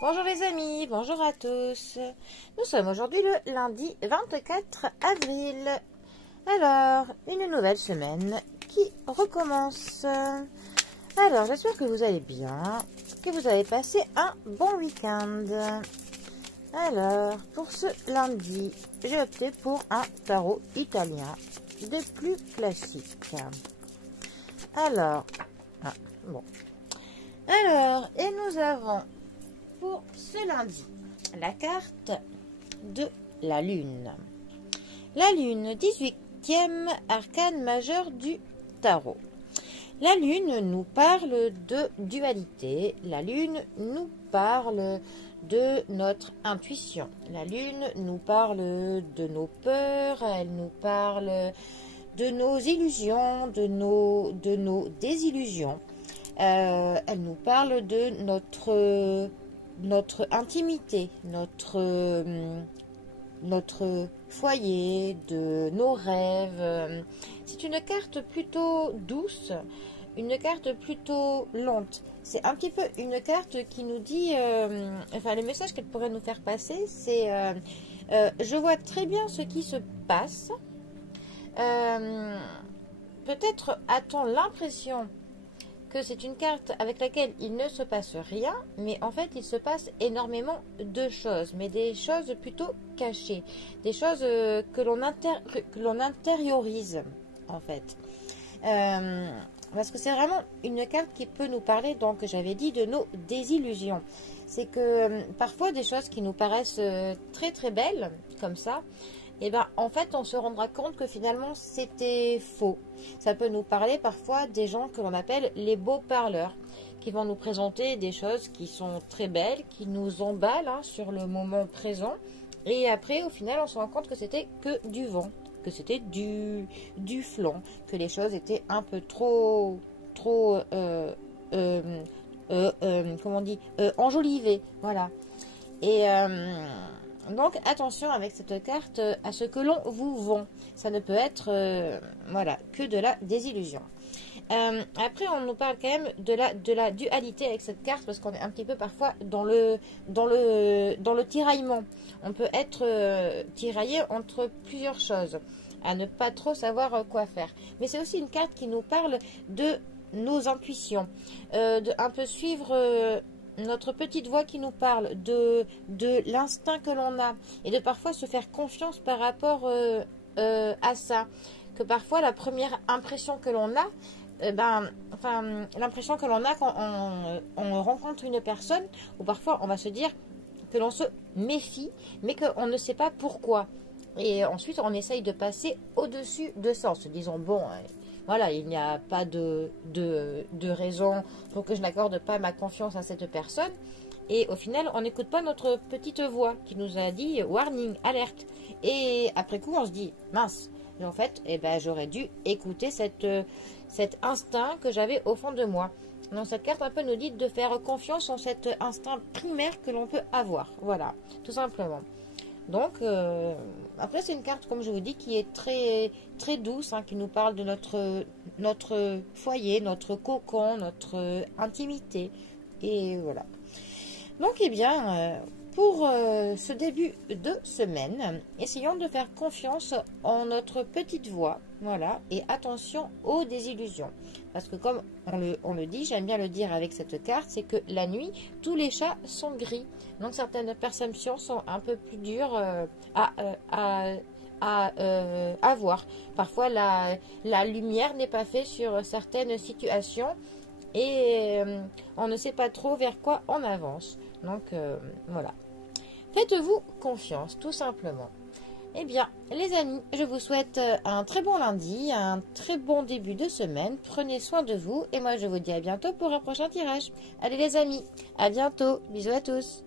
Bonjour les amis, bonjour à tous. Nous sommes aujourd'hui le lundi 24 avril. Alors, une nouvelle semaine qui recommence. Alors, j'espère que vous allez bien, que vous avez passé un bon week-end. Alors, pour ce lundi, j'ai opté pour un tarot italien des plus classiques. Alors, et nous avons pour ce lundi la carte de la Lune. La Lune, 18e arcane majeur du tarot. La Lune nous parle de dualité. La Lune nous parle de notre intuition. La Lune nous parle de nos peurs. Elle nous parle de nos illusions, de nos désillusions. Elle nous parle de notre intimité, notre foyer, de nos rêves. C'est une carte plutôt douce, une carte plutôt lente. C'est un petit peu une carte qui nous dit, le message qu'elle pourrait nous faire passer, c'est je vois très bien ce qui se passe. Peut-être a-t-on l'impression que c'est une carte avec laquelle il ne se passe rien, mais en fait il se passe énormément de choses, mais des choses plutôt cachées, des choses que l'on intériorise en fait. Parce que c'est vraiment une carte qui peut nous parler, donc j'avais dit, de nos désillusions. C'est que parfois des choses qui nous paraissent très très belles, comme ça, et bien en fait on se rendra compte que finalement c'était faux. Ça peut nous parler parfois des gens que l'on appelle les beaux parleurs, qui vont nous présenter des choses qui sont très belles, qui nous emballent sur le moment présent, et après au final on se rend compte que c'était que du vent, que c'était du flan, que les choses étaient un peu trop comment on dit, enjolivées, voilà. Et donc attention avec cette carte à ce que l'on vous vend. Ça ne peut être que de la désillusion. Après on nous parle quand même de la dualité avec cette carte, parce qu'on est un petit peu parfois dans le tiraillement. On peut être tiraillé entre plusieurs choses, à ne pas trop savoir quoi faire. Mais c'est aussi une carte qui nous parle de nos intuitions, de un peu suivre notre petite voix qui nous parle, de l'instinct que l'on a, et de parfois se faire confiance par rapport à ça. Que parfois la première impression que l'on a, l'impression que l'on a quand on rencontre une personne, ou parfois on va se dire que l'on se méfie, mais qu'on ne sait pas pourquoi. Et ensuite on essaye de passer au-dessus de ça, en se disant bon, voilà, il n'y a pas de raison pour que je n'accorde pas ma confiance à cette personne. Et au final, on n'écoute pas notre petite voix qui nous a dit warning, alerte. Et après coup, on se dit mince. Et en fait, j'aurais dû écouter cet instinct que j'avais au fond de moi. Donc cette carte un peu nous dit de faire confiance en cet instinct primaire que l'on peut avoir. Voilà, tout simplement. Donc, après c'est une carte, comme je vous dis, qui est très, très douce, qui nous parle de notre foyer, notre cocon, notre intimité. Et voilà. Donc, pour ce début de semaine, essayons de faire confiance en notre petite voix, voilà, et attention aux désillusions. Parce que comme on le dit, j'aime bien le dire avec cette carte, c'est que la nuit, tous les chats sont gris. Donc certaines perceptions sont un peu plus dures à voir. Parfois, la lumière n'est pas faite sur certaines situations, et on ne sait pas trop vers quoi on avance. Donc voilà. Faites-vous confiance, tout simplement. Eh bien, les amis, je vous souhaite un très bon lundi, un très bon début de semaine. Prenez soin de vous, et moi je vous dis à bientôt pour un prochain tirage. Allez les amis, à bientôt. Bisous à tous.